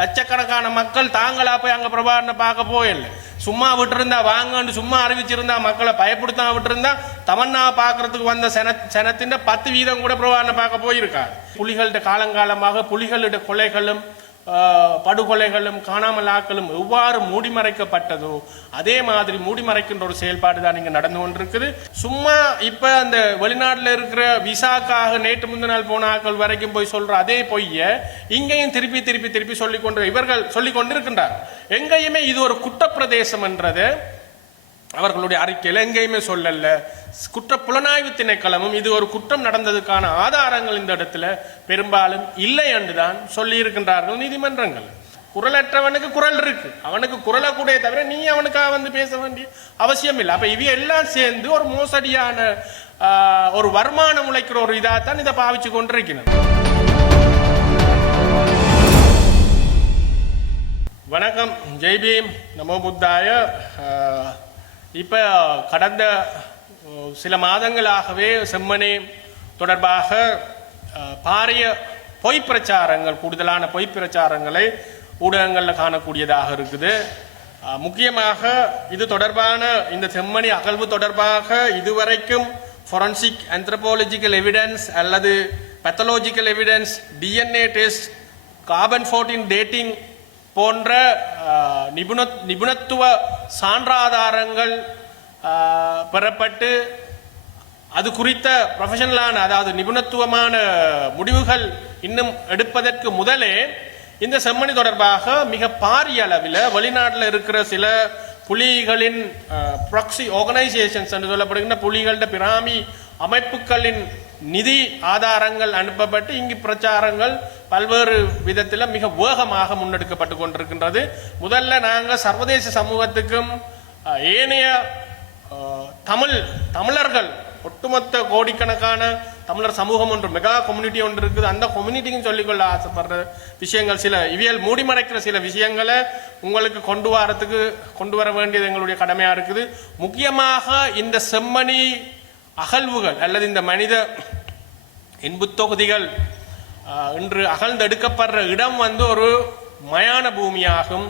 லட்சக்கணக்கான மக்கள் தாங்களா போய் அங்கே பிரபாகரனை பார்க்க போயில்ல. சும்மா விட்டுருந்தா வாங்கன்னு சும்மா அறிவிச்சிருந்தா மக்களை பயப்படுத்தாம விட்டுருந்தா தமன்னாவை பார்க்கறதுக்கு வந்த சனத்தின் 10% கூட பிரபாகரனை பார்க்க போயிருக்காரு. புலிகள்கிட்ட காலங்காலமாக புலிகளுடைய கொலைகளும் படுகொலைகளும் காணாமல் ஆக்களும் எவ்வாறு மூடிமறைக்கப்பட்டதோ அதே மாதிரி மூடிமறைக்கின்ற ஒரு செயல்பாடு தான் இங்கே நடந்து கொண்டிருக்குது. சும்மா இப்போ அந்த வெளிநாட்டில் இருக்கிற விசாக்காக நேற்று முந்தின நாள் போன ஆக்கள் வரைக்கும் போய் சொல்ற அதே பொய்ய இங்கேயும் திருப்பி திருப்பி திருப்பி இவர்கள் சொல்லிக் கொண்டிருக்கின்றார். எங்கேயுமே இது ஒரு குற்றப்பிரதேசம் என்றது அவர்களுடைய அறிக்கையில் எங்கேயுமே சொல்லல. குற்ற புலனாய்வு திணைக்களமும் இது ஒரு குற்றம் நடந்ததுக்கான ஆதாரங்கள் இந்த இடத்துல பெரும்பாலும் இல்லை என்றுதான் சொல்லி இருக்கின்றார்கள் நீதிமன்றங்கள். குரலற்றவனுக்கு குரல் இருக்கு, அவனுக்கு குரலை கூட தவிர நீ அவனுக்காக வந்து பேச வேண்டிய அவசியம் இல்லை. அப்ப இவ எல்லாம் சேர்ந்து ஒரு மோசடியான ஒரு வருமானம் உழைக்கிற ஒரு இதாகத்தான் இதை பாவிச்சு கொண்டிருக்கிறது. வணக்கம், ஜெய்பீம், நமோ புத்தாய. இப்போ கடந்த சில மாதங்களாகவே செம்மணி தொடர்பாக பாரிய பொய் பிரச்சாரங்கள், கூடுதலான பொய் பிரச்சாரங்களை ஊடகங்களில் காணக்கூடியதாக இருக்குது. முக்கியமாக இது தொடர்பான இந்த செம்மணி அகழ்வு தொடர்பாக இதுவரைக்கும் ஃபொரன்சிக் ஆந்த்ரோபாலஜிக்கல் எவிடன்ஸ் அல்லது pathological evidence, DNA test, carbon 14 dating போன்ற நிபுணத்துவ சான்றாதாரங்கள் பெறப்பட்டு அது குறித்த ப்ரொஃபஷனலான அதாவது நிபுணத்துவமான முடிவுகள் இன்னும் எடுப்பதற்கு முதலே இந்த செம்மணி தொடர்பாக மிக பாரிய அளவில் வெளிநாட்டில் இருக்கிற சில புலிகளின் ப்ராக்சி ஆர்கனைசேஷன்ஸ் என்று சொல்லப்படுகின்ற புலிகளின் பிராமி அமைப்புகளின் நிதி ஆதாரங்கள் அனுப்பப்பட்டு இங்கு பிரச்சாரங்கள் பல்வேறு விதத்தில் மிக வேகமாக முன்னெடுக்கப்பட்டு கொண்டிருக்கின்றது. முதல்ல நாங்கள் சர்வதேச சமூகத்துக்கும் ஏனைய தமிழர்கள் ஒட்டுமொத்த கோடிக்கணக்கான தமிழர் சமூகம் ஒன்று மெகா கம்யூனிட்டி ஒன்று இருக்குது. அந்த கம்யூனிட்டிக்கும் சொல்லிக்கொள்ள ஆசைப்படுற விஷயங்கள், சில இவியல் மூடிமறைக்கிற சில விஷயங்களை உங்களுக்கு கொண்டு வர வேண்டியது எங்களுடைய கடமையாக இருக்குது. முக்கியமாக இந்த செம்மணி அகழ்வுகள் அல்லது இந்த மனித இன்பு தொகுதிகள் இன்று அகழ்ந்தெடுக்கப்படுற இடம் வந்து ஒரு மயான பூமியாகும்.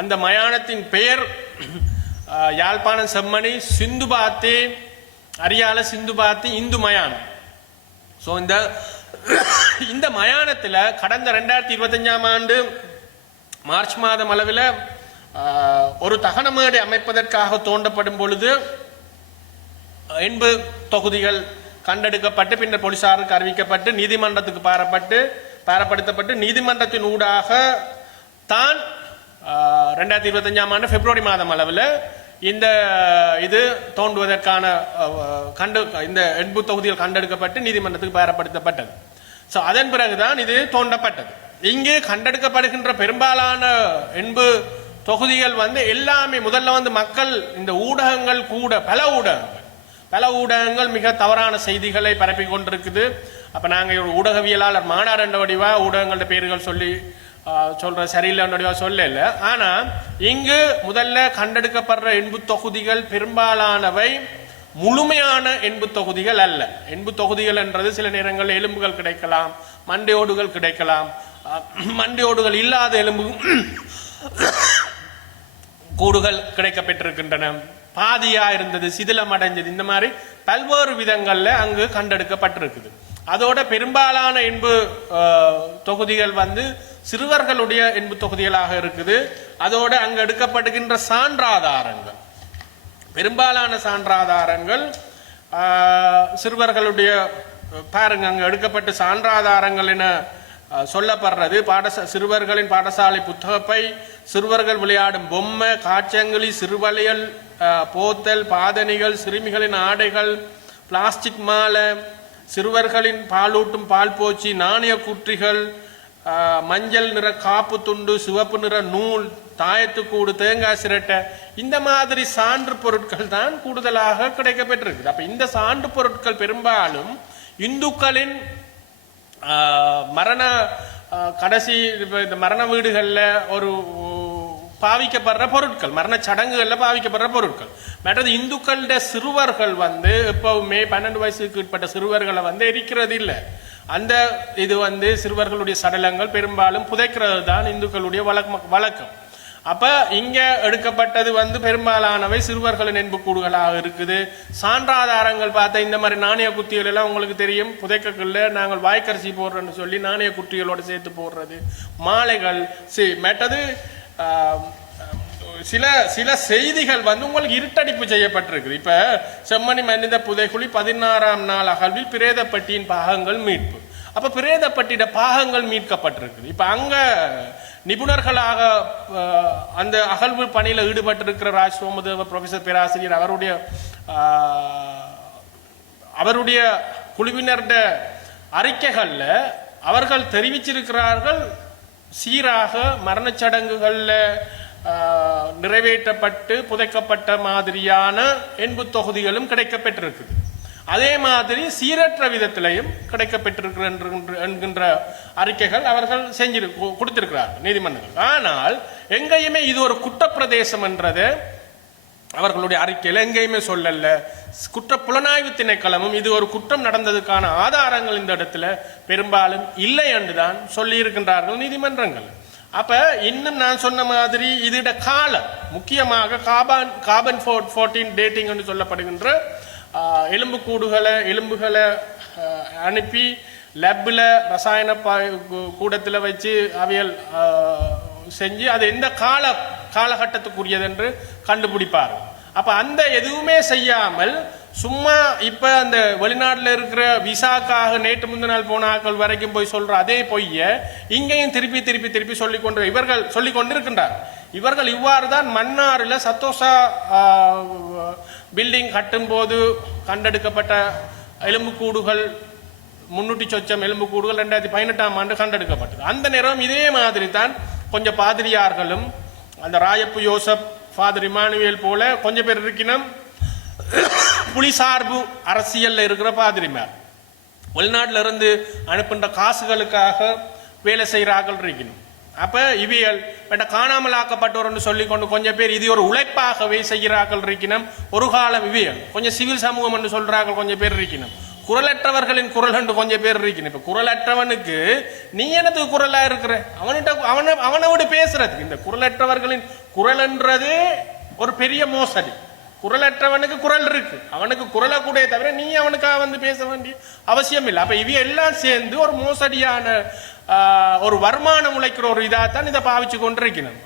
அந்த மயானத்தின் பெயர் யாழ்ப்பாணம் செம்மணி சிந்துபாத்தி, அரியால சிந்துபாத்தி இந்து மயானம். ஸோ இந்த மயானத்தில் கடந்த 2025ஆம் ஆண்டு மார்ச் மாதம் அளவில் ஒரு தகனமேடை அமைப்பதற்காக தோண்டப்படும் பொழுது 80 தொகுதிகள் கண்டெடுக்கப்பட்டு பின்னர் போலீசாருக்கு அறிவிக்கப்பட்டு நீதிமன்றத்துக்கு பாரப்படுத்தப்பட்டு நீதிமன்றத்தின் ஊடாக தான் 2025ஆம் ஆண்டு பிப்ரவரி மாதம் அளவில் இந்த இது தோண்டுவதற்கான இந்த 80 தொகுதிகள் கண்டெடுக்கப்பட்டு நீதிமன்றத்துக்கு பாரப்படுத்தப்பட்டது. ஸோ அதன் பிறகுதான் இது தோண்டப்பட்டது. இங்கே கண்டெடுக்கப்படுகின்ற பெரும்பாலான 80 தொகுதிகள் வந்து எல்லாமே முதல்ல வந்து மக்கள் இந்த ஊடகங்கள் கூட பல ஊடகங்கள் மிக தவறான செய்திகளை பரப்பி கொண்டிருக்குது. அப்போ நாங்கள் ஒரு ஊடகவியலாளர் மாநாடு என்ற வடிவாக ஊடகங்களோட பேர்கள் சொல்ற சரியில்லை வடிவாக சொல்லல. ஆனால் இங்கு முதல்ல கண்டெடுக்கப்படுற 80 தொகுதிகள் பெரும்பாலானவை முழுமையான 80 தொகுதிகள் அல்ல. 80 தொகுதிகள் என்றது சில நேரங்கள் எலும்புகள் கிடைக்கலாம், மண்டையோடுகள் கிடைக்கலாம், மண்டையோடுகள் இல்லாத எலும்பு கூடுகள் கிடைக்கப்பட்டிருக்கின்றன, பாதியா இருந்தது, சிதிலம் அடைஞ்சது, இந்த மாதிரி பல்வேறு விதங்கள்ல அங்கு கண்டெடுக்கப்பட்டிருக்குது. அதோட பெரும்பாலான 80 தொகுதிகள் வந்து சிறுவர்களுடைய 80 தொகுதிகளாக இருக்குது. அதோட அங்கு எடுக்கப்படுகின்ற சான்றாதாரங்கள், பெரும்பாலான சான்றாதாரங்கள் சிறுவர்களுடைய பாருங்க அங்கு எடுக்கப்பட்ட சான்றாதாரங்கள் என சொல்லப்படுறது சிறுவர்களின் பாடசாலை புத்தகப்பை, சிறுவர்கள் விளையாடும் பொம்மை, காட்சங்கிலி, சிறுவளையல், போத்தல், பாதணிகள், சிறுமிகளின் ஆடைகள், பிளாஸ்டிக் மாலை, சிறுவர்களின் பாலூட்டும் பால் போச்சி, நாணய குற்றிகள், மஞ்சள் நிற காப்பு துண்டு, சிவப்பு நிற நூல், தாயத்துக்கூடு, தேங்காய் சிரட்டை, இந்த மாதிரி சான்று பொருட்கள் தான் கூடுதலாக கிடைக்கப்பட்டிருக்கு. அப்ப இந்த சான்று பொருட்கள் பெரும்பாலும் இந்துக்களின் கடைசி இந்த மரண வீடுகளில் ஒரு பாவிக்கப்படுற பொருட்கள், மரண சடங்குகளில் பாவிக்கப்படுற பொருட்கள். மற்றது இந்துக்களோட சிறுவர்கள் வந்து எப்பவுமே 12 வயசுக்கு உட்பட்ட சிறுவர்களை வந்து எரிக்கிறது இல்லை. அந்த இது வந்து சிறுவர்களுடைய சடலங்கள் பெரும்பாலும் புதைக்கிறது தான் இந்துக்களுடைய வழக்கம். அப்ப இங்க எடுக்கப்பட்டது வந்து பெரும்பாலானவை சிறுவர்களின் என்புக்கூடுகளாக இருக்குது. சான்றாதாரங்கள் பார்த்த இந்த மாதிரி நாணய குத்திகள் எல்லாம் உங்களுக்கு தெரியும். புதைக்கக்குள்ள நாங்கள் வாய்க்கரிசி போடுறோன்னு சொல்லி நாணய குட்டிகளோட சேர்த்து போடுறது, மாலைகள் மெட்டது. சில சில செய்திகள் வந்து உங்களுக்கு இருட்டடிப்பு செய்யப்பட்டிருக்குது. இப்ப செம்மணி மனித புதைக்குழி 16ஆம் நாள் அகழ்வில் பிரேதப்பட்டியின் பாகங்கள் மீட்பு. அப்ப பிரேதப்பட்டியோட பாகங்கள் மீட்கப்பட்டிருக்குது. இப்ப அங்க நிபுணர்களாக அந்த அகழ்வு பணியில் ஈடுபட்டிருக்கிற ராஜ் சோமதேவ ப்ரொஃபசர் பேராசிரியர் அவருடைய குழுவினருடைய அறிக்கைகள்ல அவர்கள் தெரிவிச்சிருக்கிறார்கள், சீராக மரணச்சடங்குகள்ல நிறைவேற்றப்பட்டு புதைக்கப்பட்ட மாதிரியான என்பு தொகுதிகளும் கிடைக்கப்பட்டிருக்குது. அதே மாதிரி சீரற்ற விதத்திலையும் கிடைக்கப்பட்டிருக்கிற என்கின்ற அறிக்கைகள் அவர்கள் கொடுத்திருக்கிறார்கள் நீதிமன்றங்கள். ஆனால் எங்கேயுமே இது ஒரு குற்றப்பிரதேசம் என்றது அவர்களுடைய அறிக்கையில் எங்கேயுமே சொல்லல. குற்ற புலனாய்வு திணைக்களமும் இது ஒரு குற்றம் நடந்ததுக்கான ஆதாரங்கள் இந்த இடத்துல பெரும்பாலும் இல்லை என்றுதான் சொல்லி இருக்கின்றார்கள் நீதிமன்றங்கள். அப்ப இன்னும் நான் சொன்ன மாதிரி இதோட காலம் முக்கியமாக கார்பன் 14 டேட்டிங் என்று சொல்லப்படுகின்ற எலும்புகளை அனுப்பி லேப்பில் ரசாயன கூடத்தில் வச்சு அவியல் செஞ்சு அது எந்த காலகட்டத்துக்குரியது என்று கண்டுபிடிப்பார். அப்ப அந்த எதுவுமே செய்யாமல் சும்மா இப்ப அந்த வெளிநாட்டில் இருக்கிற விசாக்காக நேற்று முந்தின நாள் போன ஆட்கள் வரைக்கும் போய் சொல்ற அதே பொய்ய இங்கேயும் திருப்பி இவர்கள் சொல்லிக் கொண்டிருக்கின்றார். இவர்கள் இவ்வாறு தான் மன்னாரில் சத்தோசா பில்டிங் கட்டும் போது கண்டெடுக்கப்பட்ட எலும்புக்கூடுகள் 300 சொச்சம் எலும்புக்கூடுகள் 2018ஆம் ஆண்டு கண்டெடுக்கப்பட்டது. அந்த நேரம் இதே மாதிரி தான் கொஞ்சம் பாதிரியார்களும் அந்த ராயப்பு யோசப் ஃபாதர் இமானுவேல் போல கொஞ்சம் பேர் இருக்கணும் புலிசார்பு அரசியல்ல இருக்கிற பாதிரிமார் வெளிநாட்டில இருந்து அனுப்புகின்ற காசுகளுக்காக வேலை செய்கிறார்கள் இருக்கணும். அப்ப இவியல் காணாமல் ஆக்கப்பட்டோர் சொல்லி கொண்டு கொஞ்சம் பேர் இது ஒரு உழைப்பாகவே செய்கிறார்கள் இருக்கணும். ஒரு காலம் இவியல் கொஞ்சம் சிவில் சமூகம் என்று சொல்றார்கள் கொஞ்சம் பேர் இருக்கணும். குரலற்றவர்களின் குரல் என்று கொஞ்சம் பேர் இருக்கணும். இப்ப குரலற்றவனுக்கு நீ எனக்கு குரலா இருக்கிற அவனை விட பேசுறதுக்கு இந்த குரலற்றவர்களின் குரல் என்றதே ஒரு பெரிய மோசடி. குரலற்றவனுக்கு குரல் இருக்கு, அவனுக்கு குரலை கூட தவிர நீ அவனுக்காக வந்து பேச வேண்டிய அவசியம் இல்லை. அப்ப இவ எல்லாம் சேர்ந்து ஒரு மோசடியான ஒரு வருமானம் உழைக்கிற ஒரு இதாத்தான் இதை பாவிச்சு கொண்டிருக்கணும்.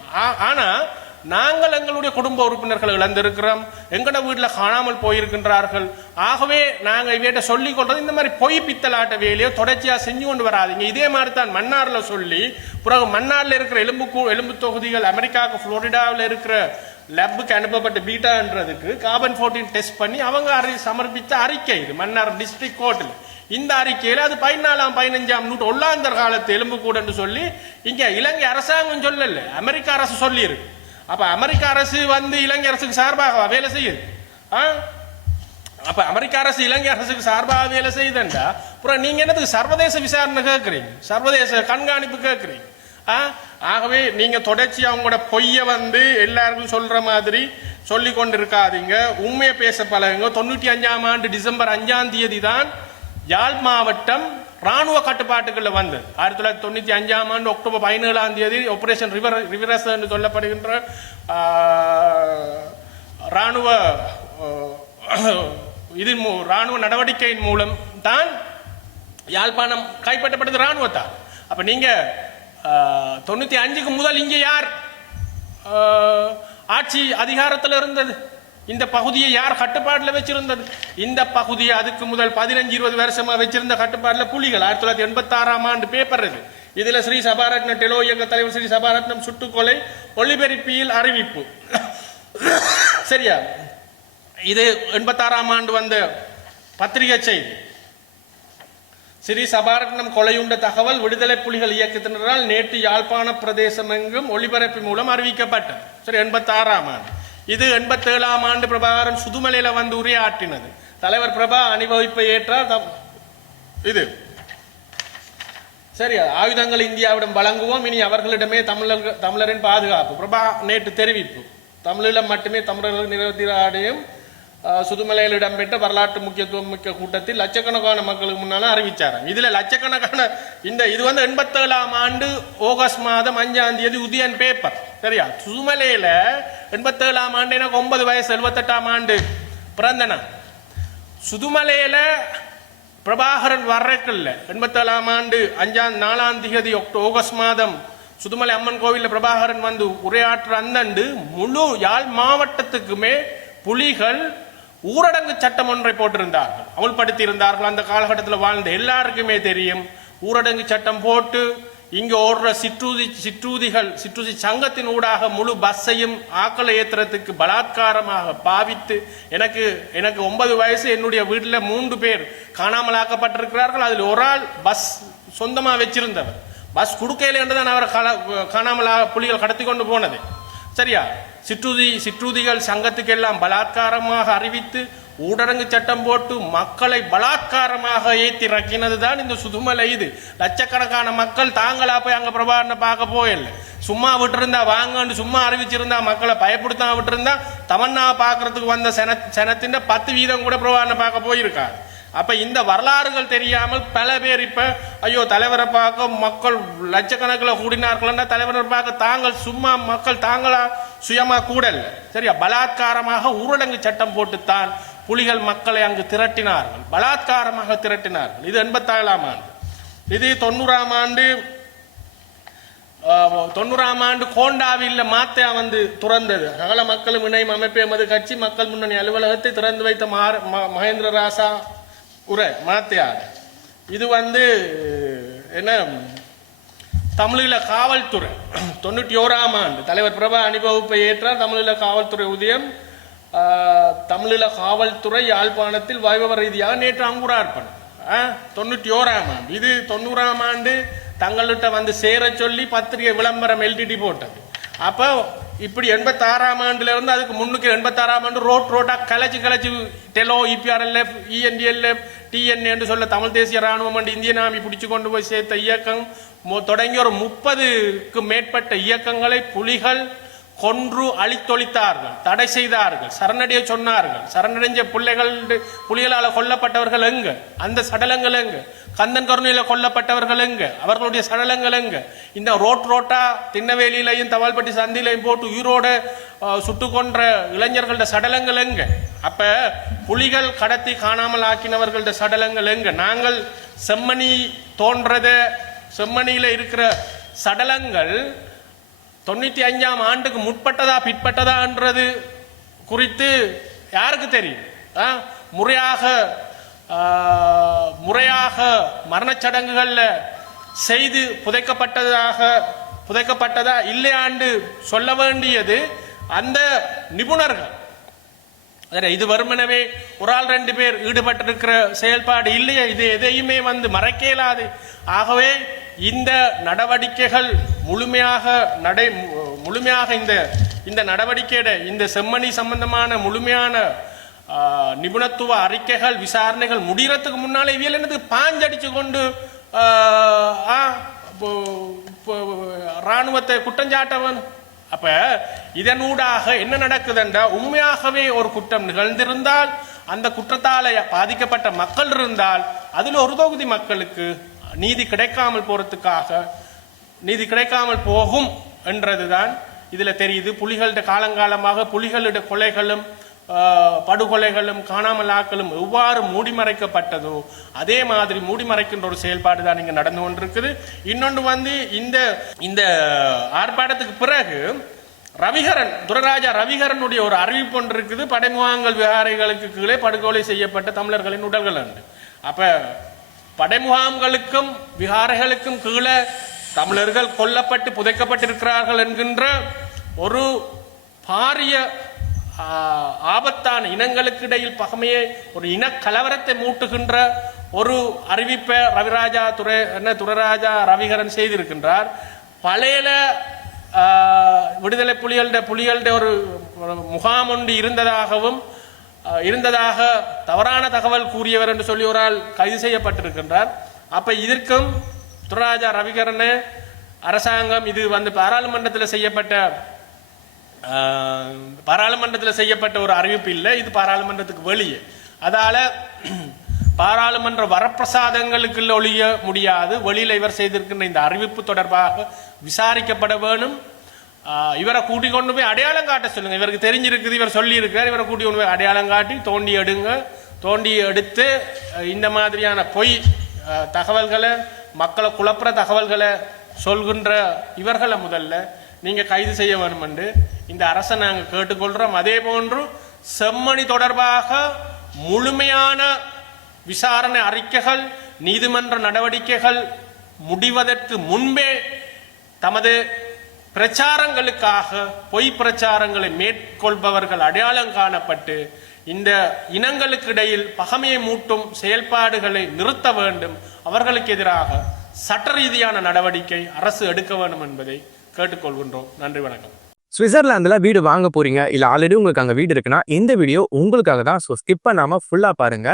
ஆனா நாங்கள் எங்களுடைய குடும்ப உறுப்பினர்கள் இழந்திருக்கிறோம், எங்கட வீட்டில் காணாமல் போயிருக்கின்றார்கள். ஆகவே நாங்கள் இவையிட்ட சொல்லி கொண்டது இந்த மாதிரி பொய் பித்தலாட்ட வேலையோ தொடர்ச்சியா செஞ்சு கொண்டு வராதிங்க. இதே மாதிரி தான் மன்னார்ல சொல்லி பிறகு மன்னார்ல இருக்கிற எலும்பு தொகுதிகள் அமெரிக்காவுக்கு புளோரிடாவில் இருக்கிற லேபுக்கு அனுப்பப்பட்ட பீட்டான்றதுக்கு கார்பன் 14 டெஸ்ட் பண்ணி அவங்க சமர்ப்பித்த அறிக்கை இது மன்னார் டிஸ்ட்ரிக்ட் கோர்ட்டில். இந்த அறிக்கையில் அது 14ஆம் 15ஆம் நூற்றாண்டு ஒல்லாந்தர் காலத்து எலும்புக்கூடு என்று சொல்லி இங்க இலங்கை அரசாங்கம் சொல்லல, அமெரிக்க அரசு சொல்லி இருக்கு. அப்ப அமெரிக்க அரசு வந்து இலங்கை அரசுக்கு சார்பாக வேலை செய்யுது. அப்ப அமெரிக்க அரசு இலங்கை அரசுக்கு சார்பாக வேலை செய்யுதுண்டா அப்புறம் நீங்க என்னதுக்கு சர்வதேச விசாரணை கேட்கறீங்க, சர்வதேச கண்காணிப்பு கேட்கறீங்க? ஆகவே நீங்க தொடர்ச்சி அவங்களோட பொய்ய வந்து எல்லாருக்கும் சொல்ற மாதிரி சொல்லி கொண்டு இருக்காதீங்க, உண்மையை பேச பழகுங்க. 95ஆம் ஆண்டு டிசம்பர் 5ஆம் தேதி தான் யாழ் மாவட்டம் ராணுவ கட்டுப்பாட்டுக்குள்ள வந்தது. 1995ஆம் ஆண்டு அக்டோபர் 17ஆம் தேதி ஆபரேஷன் ரிவரஸ் என்று சொல்லப்படுகின்ற ராணுவ ராணுவ நடவடிக்கையின் மூலம் தான் யாழ்ப்பாணம் கைப்பற்றப்பட்டது ராணுவத்தால். அப்ப நீங்க 95க்கு முதல் இங்கே யார் ஆட்சி அதிகாரத்தில் இருந்தது? இந்த பகுதியை யார் கட்டுப்பாட்டில் வச்சிருந்தது? இந்த பகுதியை அதுக்கு முதல் 15-20 வருஷமா வச்சிருந்த கட்டுப்பாட்டில் புலிகள். 1986ஆம் ஆண்டு பேப்பர் இது. இதுல ஸ்ரீ சபாரத்னம் டெலோ இயக்க தலைவர் ஸ்ரீ சபாரத்னம் சுட்டுக்கொலை ஒளிபரப்பியில் அறிவிப்பு. சரியா? இது 86ஆம் ஆண்டு வந்த பத்திரிகை செய்தி. ஸ்ரீ சபாரத்னம் கொலையுண்ட தகவல் விடுதலை புலிகள் இயக்கத்தினரால் நேற்று யாழ்ப்பாண பிரதேசம் எங்கும் ஒளிபரப்பு மூலம் அறிவிக்கப்பட்டது. சரி, 86ஆம் ஆண்டு. இது 87ஆம் ஆண்டு பிரபாகரன் சுதுமலையில வந்து உரையாற்றினது. தலைவர் பிரபா அணிவகுப்பை ஏற்றார். இது சரி, ஆயுதங்கள் இந்தியாவிடம் வழங்குவோம், இனி அவர்களிடமே தமிழரின் பாதுகாப்பு. பிரபா நேற்று தெரிவிப்பு. தமிழீழம் மட்டுமே தமிழர்கள் நிரதிராடையும் சுதுமலையில் இடம்பெற்ற வரலாற்று முக்கியத்துவம் மிக்க கூட்டத்தில் லட்சக்கணக்கான மக்களுக்கு முன்னால அறிவிச்சாராம். இதுல லட்சக்கணக்கான இது 87ஆம் ஆண்டு ஆகஸ்ட் மாதம் 5ஆம் தேதி உதயன் பேப்பர். சரியா? சுதுமலையில 87ஆம் ஆண்டு எனக்கு 9 வயசு, 78ஆம் ஆண்டு பிறந்தன. சுதுமலையில பிரபாகரன் வர்றக்கில்ல 87ஆம் ஆண்டு 4ஆம் தேதி ஆகஸ்ட் மாதம் சுதுமலை அம்மன் கோவிலில் பிரபாகரன் வந்து உரையாற்ற அந்தண்டு முழு யாழ் மாவட்டத்துக்குமே புலிகள் ஊரடங்கு சட்டம் ஒன்றை போட்டிருந்தார்கள், அமுல்படுத்தி இருந்தார்கள். அந்த காலகட்டத்தில் வாழ்ந்த எல்லாருக்குமே தெரியும். ஊரடங்கு சட்டம் போட்டு இங்க ஓடுற சிற்றூதி சங்கத்தின் ஊடாக முழு பஸ்ஸையும் ஆக்களை ஏத்துறதுக்கு பலாத்காரமாக பாவித்து எனக்கு 9 வயசு, என்னுடைய வீட்டில் 3 பேர் காணாமலாக்கப்பட்டிருக்கிறார்கள். அதில் ஒரு ஆள் பஸ் சொந்தமா வச்சிருந்தவர். பஸ் கொடுக்கல என்றுதான் அவரை காணாமலாக புலிகள் கடத்தி கொண்டு போனது. சரியா? சிற்றூதிகள் சங்கத்துக்கு எல்லாம் பலாத்காரமாக அறிவித்து ஊரடங்கு சட்டம் போட்டு மக்களை பலாத்காரமாக ஏற்றி இறக்கினது தான் இந்த சுதுமலை. இது லட்சக்கணக்கான மக்கள் தாங்களா போய் அங்க பிரபாகரனை பார்க்க போயில்லை. சும்மா விட்டுருந்தா வாங்கன்னு சும்மா அறிவிச்சிருந்தா, மக்களை பயப்படுத்தா விட்டுருந்தா, தமன்னா பார்க்கறதுக்கு வந்த சனத்தின் 10% கூட பிரபாகரனை பார்க்க போயிருக்காரு. அப்ப இந்த வரலாறுகள் தெரியாமல் பல பேர் இப்ப ஐயோ தலைவரை பார்க்க மக்கள் லட்சக்கணக்கில் கூடினார்கள், தலைவரை பார்க்க சும்மா மக்கள் தாங்களா சுயமா கூடல்ல. சரியா? பலாத்காரமாக ஊரடங்கு சட்டம் போட்டுத்தான் புலிகள் மக்களை அங்கு திரட்டினார்கள், பலாத்காரமாக திரட்டினார்கள். இது 87ஆம் ஆண்டு. இது 90ஆம் ஆண்டு கோண்டாவில் மாத்தையா வந்து துறந்தது. சகல மக்களும் இணையும் அமைப்பு எமது கட்சி மக்கள் முன்னணி அலுவலகத்தை திறந்து வைத்த மகேந்திர ராசா உரை மாத்தையார். இது என்ன தமிழீழ காவல்துறை 91ஆம் ஆண்டு தலைவர் பிரபா அணிவகுப்பை ஏற்றார். தமிழீழ காவல்துறை உதயம். தமிழீழ காவல்துறை யாழ்ப்பாணத்தில் வைபவ ரீதியாக நேற்று அங்குரார்ப்பணம். 91ஆம் ஆண்டு. இது 90ஆம் ஆண்டு தங்கள்கிட்ட வந்து சேர சொல்லி பத்திரிகை விளம்பரம் எல்டிடி போட்டது. அப்போ இப்படி 86ஆம் ஆண்டுல இருந்து அதுக்கு முன்னுக்கு 86ஆம் ஆண்டு ரோட்டா கலைச்சு டெலோ இபிஆர்எல்எஃப் இஎன்டிஎல்எஃப் டிஎன் என்று சொல்ல தமிழ் தேசிய ராணுவம் என்று இந்திய நாமி பிடிச்சு கொண்டு போய் சேர்த்த இயக்கம் தொடங்கி ஒரு 30க்கு மேற்பட்ட இயக்கங்களை புலிகள் கொன்று அழித்தொழித்தார்கள், தடை செய்தார்கள், சரணடைய சொன்னார்கள். சரணடைஞ்ச புலிகளால் கொல்லப்பட்டவர்கள் எங்க? அந்த சடலங்கள் எங்க? கந்தன் கருணையில கொல்லப்பட்டவர்கள் எங்க? அவர்களுடைய சடலங்கள் எங்க? இந்த ரோட்டா திண்ணவேலியிலையும் தவால்பட்டி சந்திலையும் போட்டு உயிரோட சுட்டு கொன்ற இளைஞர்களோட சடலங்கள் எங்க? அப்ப புலிகள் கடத்தி காணாமல் ஆக்கினவர்களோட சடலங்கள் எங்க? நாங்கள் செம்மணி செம்மணியில இருக்கிற சடலங்கள் 95ஆம் ஆண்டுக்கு முற்பட்டதா பிற்பட்டதான்றது குறித்து யாருக்கு தெரியும்? முறையாக மரணச்சடங்குகள்ல செய்து புதைக்கப்பட்டதா இல்லையாண்டு சொல்ல வேண்டியது அந்த நிபுணர்கள். இது வருமனவே ஒரு ஆள் 2 பேர் ஈடுபட்டிருக்கிற செயல்பாடு இல்லையா? இது எதையுமே வந்து மறைக்க இயலாது. ஆகவே இந்த நடவடிக்கைகள் முழுமையாக இந்த நடவடிக்கையோட இந்த செம்மணி சம்பந்தமான முழுமையான நிபுணத்துவ அறிக்கைகள் விசாரணைகள் முடிகிறதுக்கு முன்னாலே இவியல் என்னது பாஞ்சடிச்சு கொண்டு இராணுவத்தை குற்றஞ்சாட்டவன். அப்ப இதனூடாக என்ன நடக்குதுன்றா, உண்மையாகவே ஒரு குற்றம் நிகழ்ந்திருந்தால் அந்த குற்றத்தால பாதிக்கப்பட்ட மக்கள் இருந்தால் அதில் ஒரு தொகுதி மக்களுக்கு நீதி கிடைக்காமல் போகும் என்றதுதான் இதுல தெரியுது. புலிகளிட காலங்காலமாக புலிகளிட கொலைகளும் படுகொலைகளும் காணாமலாக்களும் எவ்வாறு மூடிமறைக்கப்பட்டதோ அதே மாதிரி மூடிமறைக்கின்ற ஒரு செயல்பாடு தான் இங்க நடந்து கொண்டிருக்குது. இன்னொன்று வந்து இந்த ஆர்ப்பாட்டத்துக்கு பிறகு துரராஜா ரவிகரனுடைய ஒரு அறிவிப்பு ஒன்று இருக்குது. படைமுகாங்கள் விகாரைகளுக்கு கீழே படுகொலை செய்யப்பட்ட தமிழர்களின் உடல்கள் உண்டு. அப்ப படைமுகாம்களுக்கும் விகாரைகளுக்கும் கீழே தமிழர்கள் கொல்லப்பட்டு புதைக்கப்பட்டிருக்கிறார்கள் என்கின்ற ஒரு பாரிய ஆபத்தான இனங்களுக்கு இடையில் பகமையை ஒரு இன கலவரத்தை மூட்டுகின்ற ஒரு அறிவிப்பை துரராஜா ரவிகரன் செய்திருக்கின்றார். பழைய விடுதலை புலிகளுடைய ஒரு முகாம் ஒன்று இருந்ததாக தவறான தகவல் கூறியவர் என்று சொல்லி ஒரு ஆள் கைது செய்யப்பட்டிருக்கின்றார். அப்ப இதற்கும் துரராஜா ரவிகரன் அரசாங்கம் இது வந்து பாராளுமன்றத்தில் செய்யப்பட்ட பாராளுமன்றத்தில் செய்யப்பட்ட ஒரு அறிவிப்பு இல்லை, இது பாராளுமன்றத்துக்கு வெளியே. அதால் பாராளுமன்ற வரப்பிரசாதங்களுக்கு ஒழிய முடியாது. வெளியில் இவர் செய்திருக்கின்ற இந்த அறிவிப்பு தொடர்பாக விசாரிக்கப்பட வேணும். இவரை கூட்டி கொண்டு போய் அடையாளம் காட்ட சொல்லுங்க. இவருக்கு தெரிஞ்சிருக்குது, இவர் சொல்லியிருக்கார். இவரை கூட்டி கொண்டு போய் அடையாளம் காட்டி தோண்டி எடுங்க. தோண்டி எடுத்து இந்த மாதிரியான பொய் தகவல்களை, மக்களை குழப்புற தகவல்களை சொல்கின்ற இவர்களை முதல்ல நீங்கள் கைது செய்ய வேணும் என்று இந்த அரசை நாங்கள் கேட்டுக்கொள்கிறோம். அதே போன்று செம்மணி தொடர்பாக முழுமையான விசாரணை அறிக்கைகள், நீதிமன்ற நடவடிக்கைகள் முடிவதற்கு முன்பே தமது பிரச்சாரங்களுக்காக பொய் பிரச்சாரங்களை மேற்கொள்பவர்கள் அடையாளம் காணப்பட்டு இந்த இனங்களுக்கு இடையில் பகைமையை மூட்டும் செயல்பாடுகளை நிறுத்த வேண்டும். அவர்களுக்கு எதிராக சட்ட ரீதியான நடவடிக்கை அரசு எடுக்க வேண்டும் என்பதை கேட்டுக்கொள்கின்றோம். நன்றி, வணக்கம். சுவிட்சர்லாந்துல வீடு வாங்க போறீங்க, இல்ல ஆல்ரெடி உங்களுக்கு அங்க வீடு இருக்குன்னா இந்த வீடியோ உங்களுக்காக தான். ஸோ ஸ்கிப் பண்ணாம ஃபுல்லா பாருங்க.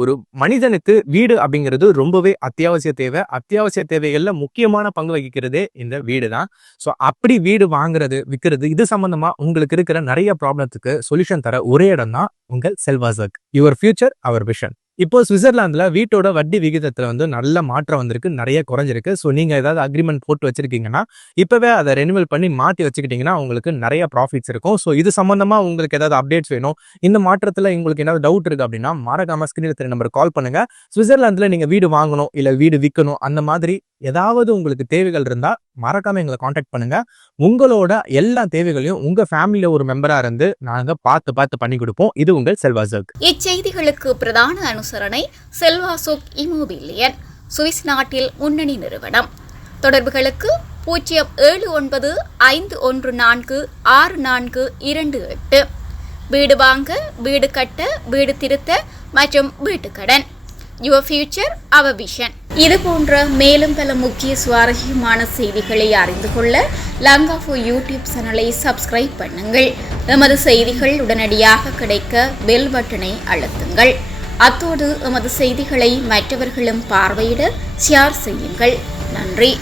ஒரு மனிதனுக்கு வீடு அப்படிங்கிறது ரொம்பவே அத்தியாவசிய தேவை. அத்தியாவசிய தேவைகள்ல முக்கியமான பங்கு வகிக்கிறதே இந்த வீடு தான். ஸோ அப்படி வீடு வாங்குறது, விற்கிறது, இது சம்பந்தமா உங்களுக்கு இருக்கிற நிறைய ப்ராப்ளத்துக்கு சொல்யூஷன் தர ஒரே இடம் தான் உங்கள் செல்வாசக். Your future our vision. இப்போ சுவிட்சர்லாந்துல வீட்டோட வட்டி விகிதத்துல நல்ல மாற்றம் வந்திருக்கு, நிறைய குறைஞ்சிருக்கு. ஸோ நீங்க ஏதாவது அக்ரிமெண்ட் போட்டு வச்சிருக்கீங்கன்னா இப்பவே அதை ரெனிவல் பண்ணி மாற்றி வச்சுக்கிட்டீங்கன்னா உங்களுக்கு நிறைய ப்ராஃபிட்ஸ் இருக்கும். ஸோ இது சம்பந்தமா உங்களுக்கு ஏதாவது அப்டேட்ஸ் வேணும், இந்த மாற்றத்துல உங்களுக்கு ஏதாவது டவுட் இருக்கு அப்படின்னா மறக்காம ஸ்கிரீன்ல தெரிய நம்பர் கால் பண்ணுங்க. சுவிட்சர்லாந்துல நீங்க வீடு வாங்கணும், இல்ல வீடு விற்கணும், அந்த மாதிரி ஏதாவது உங்களுக்கு தேவைகள் இருந்தா மறக்காம எங்களை காண்டாக்ட் பண்ணுங்க. உங்களோட எல்லா தேவைகளையும் உங்க ஃபேமிலியில ஒரு மெம்பரா இருந்து நாங்க பார்த்து பண்ணி கொடுப்போம். இது உங்கள் செல்வாசோக். இச்செய்திகளுக்கு பிரதான அனுசரணை செல்வாசோக் இமோபிலியன், சுவிஸ் நாட்டில் முன்னணி நிறுவனம். தொடர்புகளுக்கு 07951464428. வீடு வாங்க, வீடு கட்ட, வீடு திருத்த மற்றும் வீட்டுக்கடன். Your future our vision. இது போன்ற மேலும் பல முக்கிய சுவாரஸ்யமான செய்திகளை அறிந்து கொள்ள லங்காஃபோ யூடியூப் சேனலை சப்ஸ்கிரைப் பண்ணுங்கள். எமது செய்திகள் உடனடியாக கிடைக்க பெல் பட்டனை அழுத்துங்கள். அத்தோடு எமது செய்திகளை மற்றவர்களும் பார்வையிட ஷேர் செய்யுங்கள். நன்றி.